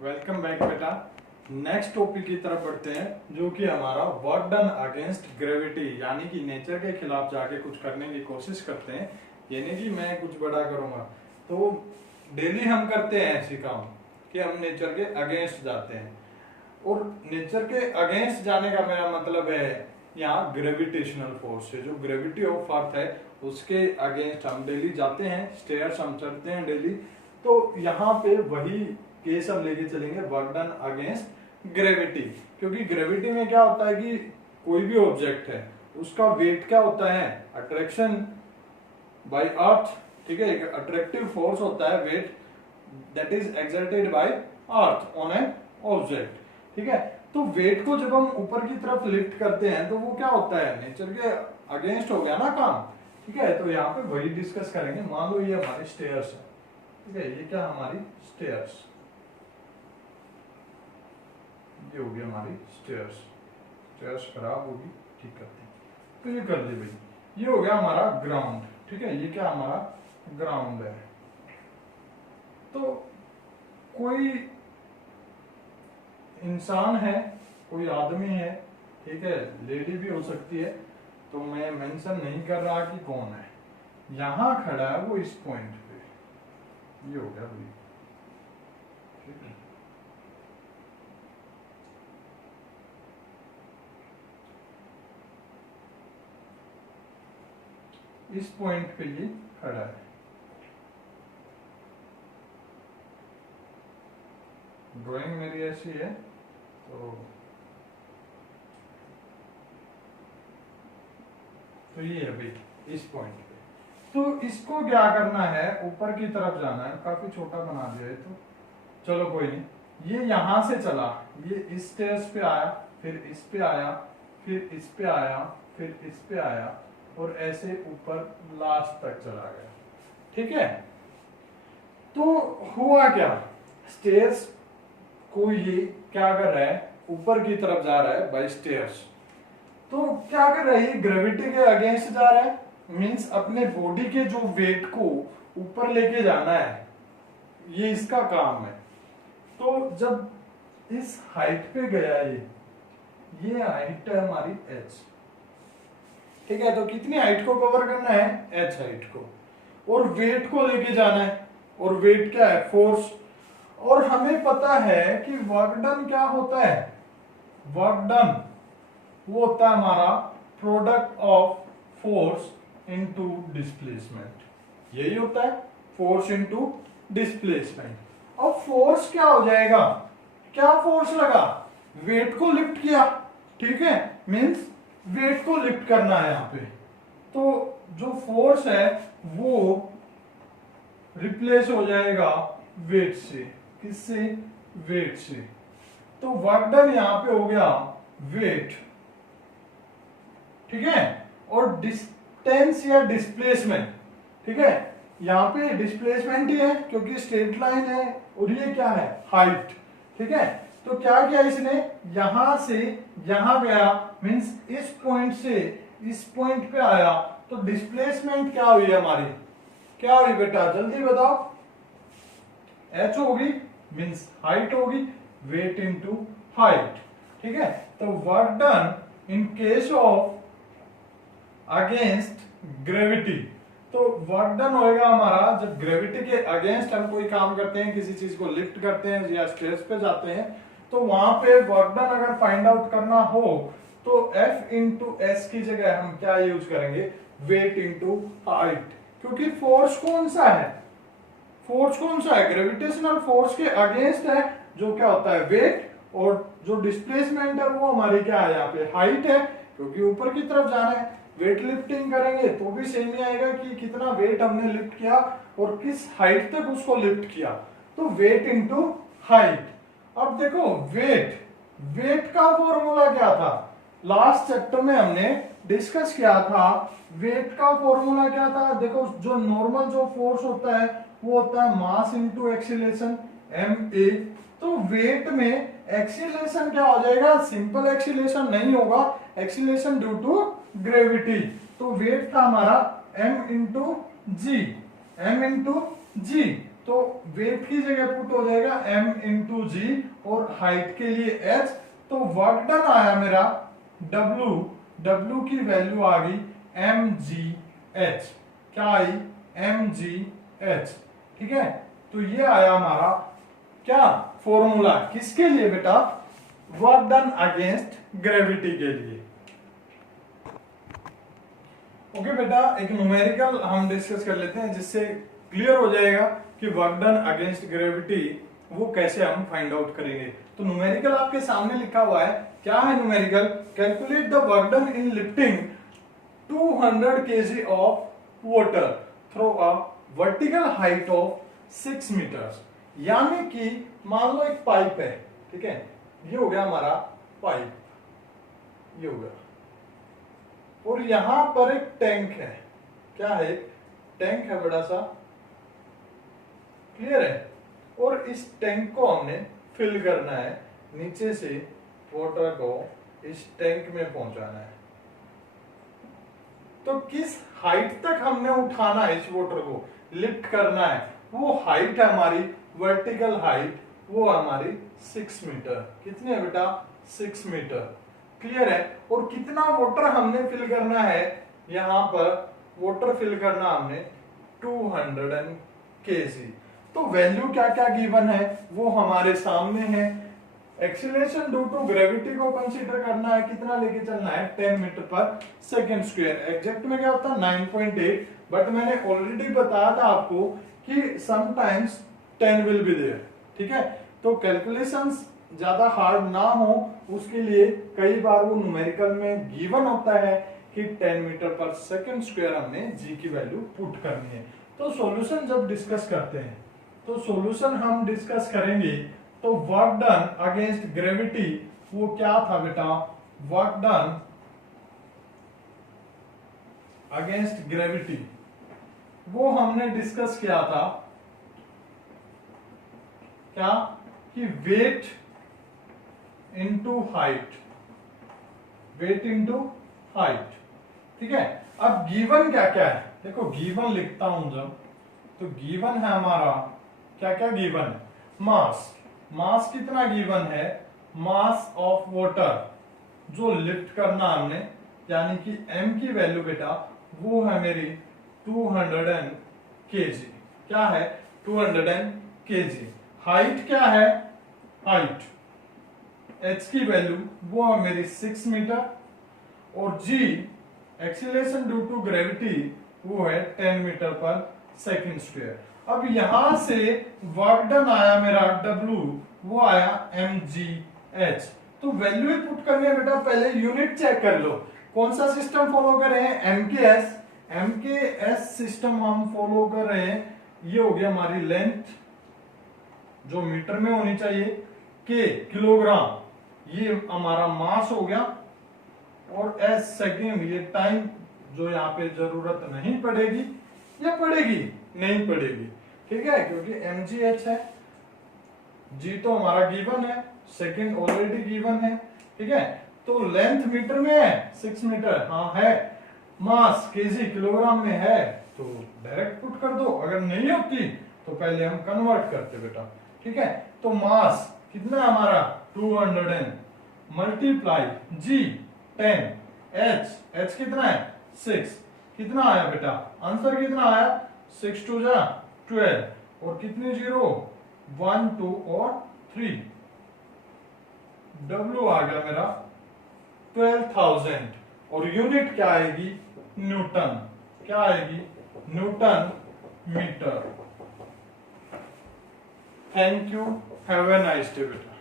Welcome back बेटा। Next topic की तरफ बढ़ते हैं, जो कि हमारा वर्क डन अगेंस्ट ग्रेविटी, यानी कि नेचर के खिलाफ जाके कुछ करने की कोशिश करते हैं। यानी कि मैं कुछ बड़ा करूंगा, तो डेली हम करते हैं ऐसी काम कि हम नेचर के अगेंस्ट जाते हैं। और नेचर के अगेंस्ट जाने का मेरा मतलब है यहाँ ग्रेविटेशनल फोर्स से, जो ग्रेविटी ऑफ अर्थ है उसके अगेंस्ट हम डेली जाते हैं। स्टेयर्स हम चढ़ते हैं डेली। तो यहाँ पे वही केस हम लेके चलेंगे, वर्क डन अगेंस्ट ग्रेविटी। क्योंकि ग्रेविटी में क्या होता है कि कोई भी ऑब्जेक्ट है उसका वेट क्या होता है, अट्रैक्शन बाय अर्थ। ठीक है, एक अट्रैक्टिव फोर्स होता है weight that is exerted by earth on an object. ठीक है, तो वेट को जब हम ऊपर की तरफ लिफ्ट करते हैं तो वो क्या होता है, नेचर के अगेंस्ट हो गया ना काम। ठीक है, तो यहाँ पे वही डिस्कस करेंगे। मान लो ये हमारी स्टेयर्स है। ठीक है, ये क्या हमारी स्टेयर्स, ये होगी हमारी स्टेयर्स। स्टेयर्स खराब होगी, ठीक करते हैं। तो ये कर दे भाई, ये हो गया हमारा ग्राउंड। ठीक है, ये क्या हमारा ग्राउंड है। तो कोई इंसान है, कोई आदमी है, ठीक है, लेडी भी हो सकती है, तो मैं मेंशन नहीं कर रहा कि कौन है, यहां खड़ा है वो इस पॉइंट पे। ये हो गया भाई, ठीक है। इस पॉइंट पे ये खड़ा है। ड्राइंग मेरी ऐसी है, तो ये है भाई इस पॉइंट पे। तो इसको क्या करना है, ऊपर की तरफ जाना है। काफी छोटा बना दिया है, तो चलो कोई नहीं। ये यहां से चला, ये इस स्टेज पे आया, फिर इस पे आया, फिर इस पे आया, फिर इस पे आया, और ऐसे ऊपर लास्ट तक चला गया। ठीक है, तो हुआ क्या, स्टेयर्स को ये क्या कर रहा है, ऊपर की तरफ जा रहा है बाय स्टेयर्स। तो क्या कर रहा है, ये ग्रेविटी के अगेंस्ट जा रहा है, मींस अपने बॉडी के जो वेट को ऊपर लेके जाना है, ये इसका काम है। तो जब इस हाइट पे गया ये हाइट है हमारी h। ठीक है, तो कितनी हाइट को कवर करना है, h हाइट को, और वेट को लेके जाना है। और वेट क्या है, फोर्स। और हमें पता है कि वर्क डन क्या होता है, वर्क डन वो होता है हमारा product of force into displacement. यही होता है, फोर्स इनटू डिस्प्लेसमेंट। अब फोर्स क्या हो जाएगा, क्या फोर्स लगा, वेट को लिफ्ट किया। ठीक है, मींस वेट को लिफ्ट करना है यहाँ पे। तो जो फोर्स है वो रिप्लेस हो जाएगा वेट से। किससे, वेट से। तो वर्क डन यहाँ पे हो गया वेट। ठीक है, और डिस्टेंस या डिस्प्लेसमेंट, ठीक है, यहाँ पे डिस्प्लेसमेंट ही है क्योंकि स्ट्रेट लाइन है, और ये क्या है, हाइट। ठीक है, तो क्या किया इसने, यहां से यहां गया, मींस इस पॉइंट से इस पॉइंट पे आया। तो डिस्प्लेसमेंट क्या हुई हमारी, क्या हुई बेटा, जल्दी बताओ। h होगी, मींस हाइट होगी, वेट इनटू हाइट। ठीक है, तो work done in case of against gravity. तो वर्क डन होएगा हमारा जब ग्रेविटी के अगेंस्ट हम कोई काम करते हैं, किसी चीज को लिफ्ट करते हैं या स्ट्रेस पे जाते हैं, तो वहां पे वर्क डन अगर फाइंड आउट करना हो तो F इंटू एस की जगह हम क्या यूज करेंगे, वेट इंटू हाइट। क्योंकि फोर्स कौन सा है, फोर्स कौन सा है, ग्रेविटेशनल फोर्स के अगेंस्ट है, जो क्या होता है वेट, और जो डिस्प्लेसमेंट है वो हमारी क्या है, यहाँ पे हाइट है, क्योंकि ऊपर की तरफ जाना है। वेट लिफ्टिंग करेंगे तो भी सेम ही आएगा कि कितना वेट हमने लिफ्ट किया और किस हाइट तक उसको लिफ्ट किया। तो वेट इंटू हाइट। अब देखो वेट, वेट का फॉर्मूला क्या था, लास्ट चैप्टर में हमने डिस्कस किया था। वेट का फॉर्मूला क्या था, देखो जो नॉर्मल जो फोर्स होता है वो होता है मास इंटू एक्सीलरेशन, ma। तो वेट में एक्सीलरेशन क्या हो जाएगा, सिंपल एक्सीलरेशन नहीं होगा, एक्सीलरेशन ड्यू टू ग्रेविटी। तो वेट था हमारा m इंटू जी, m इंटू जी। तो वेट की जगह पुट हो जाएगा m इंटू जी और हाइट के लिए h। तो वर्क डन आया मेरा W की वैल्यू आ गई mgh। क्या आई? mgh। ठीक है, तो ये आया हमारा क्या फॉर्मूला, किसके लिए बेटा? वर्क डन अगेंस्ट ग्रेविटी के लिए। ओके बेटा, एक न्यूमेरिकल हम डिस्कस कर लेते हैं जिससे क्लियर हो जाएगा कि वर्क डन अगेंस्ट ग्रेविटी वो कैसे हम फाइंड आउट करेंगे। तो न्यूमेरिकल आपके सामने लिखा हुआ है। क्या है numerical? Calculate the work done in lifting 200 kg of water through a vertical height of 6 meters. यानी कि मान लो एक पाइप है, ठीक है, ये हो गया हमारा पाइप, ये हो गया, और यहां पर एक टैंक है। क्या है? टैंक है बड़ा सा, क्लियर है। और इस टैंक को हमने फिल करना है, नीचे से वाटर को इस टैंक में पहुंचाना है। तो किस हाइट तक हमने उठाना है इस वाटर को, लिफ्ट करना है, वो हाइट है हमारी वर्टिकल हाइट, वो हमारी 6 मीटर। कितनी है बेटा? 6 मीटर। क्लियर है। और कितना वाटर हमने फिल करना है, यहां पर वाटर फिल करना हमने 200 kg। तो वैल्यू क्या क्या गिवन है वो हमारे सामने है। एक्सीलरेशन ड्यू टू ग्रेविटी को कंसीडर करना है, कितना लेके चलना है? 10 मीटर पर सेकेंड स्क्वायर। एग्जैक्ट में क्या होता है? 9.8, बट मैंने ऑलरेडी बताया था आपको कि समटाइम्स 10 विल बी देयर। ठीक है, तो कैलकुलेशंस ज्यादा हार्ड ना हो उसके लिए कई बार वो न्यूमेरिकल में गिवन होता है कि 10 मीटर पर सेकेंड स्क्वायर हमने जी की वैल्यू पुट करनी है। तो सॉल्यूशन जब डिस्कस करते हैं तो सॉल्यूशन हम डिस्कस करेंगे। तो वर्क डन अगेंस्ट ग्रेविटी वो क्या था बेटा? वर्क डन अगेंस्ट ग्रेविटी वो हमने डिस्कस किया था क्या कि weight into height, weight into height. ठीक है, अब गिवन क्या क्या है देखो, गिवन लिखता हूं जब, तो गिवन है हमारा क्या क्या गिवन है? मास, मास कितना गिवन है? मास ऑफ वाटर जो लिफ्ट करना हमने, यानी कि m की वैल्यू बेटा वो है मेरी 200 kg। क्या है? 200 kg। हाइट क्या है? हाइट h की वैल्यू वो है मेरी 6 मीटर, और g acceleration due to gravity वो है 10 मीटर पर सेकेंड स्क्वायर। अब यहां से वर्क डन आया मेरा W, वो आया mgh। तो वैल्यू ही पुट करनी है बेटा, पहले यूनिट चेक कर लो। कौन सा सिस्टम फॉलो कर रहे हैं? MKS सिस्टम हम फॉलो कर रहे हैं। ये हो गया हमारी लेंथ जो मीटर में होनी चाहिए, K किलोग्राम, ये हमारा मास हो गया, और S सेकेंड, ये टाइम जो यहाँ पे जरूरत नहीं पड़ेगी या पड़ेगी? नहीं पड़ेगी। ठीक है, क्योंकि mgh है, g तो हमारा गिवन है, सेकेंड ऑलरेडी गिवन है। ठीक है, तो लेंथ मीटर में है 6 मीटर, हाँ है। मास केजी किलोग्राम में है, तो डायरेक्ट पुट कर दो। अगर नहीं होती तो पहले हम कन्वर्ट करते बेटा। ठीक है, तो मास कितना हमारा 200 मल्टीप्लाई जी 10, h कितना है? 6। कितना आया बेटा? आंसर कितना आया? 6 2 जा 12, और कितनी जीरो? 1 2 और 3। W आ गया मेरा 12,000, और यूनिट क्या आएगी? न्यूटन। क्या आएगी? Newton meter. Thank you, have a nice day बेटा।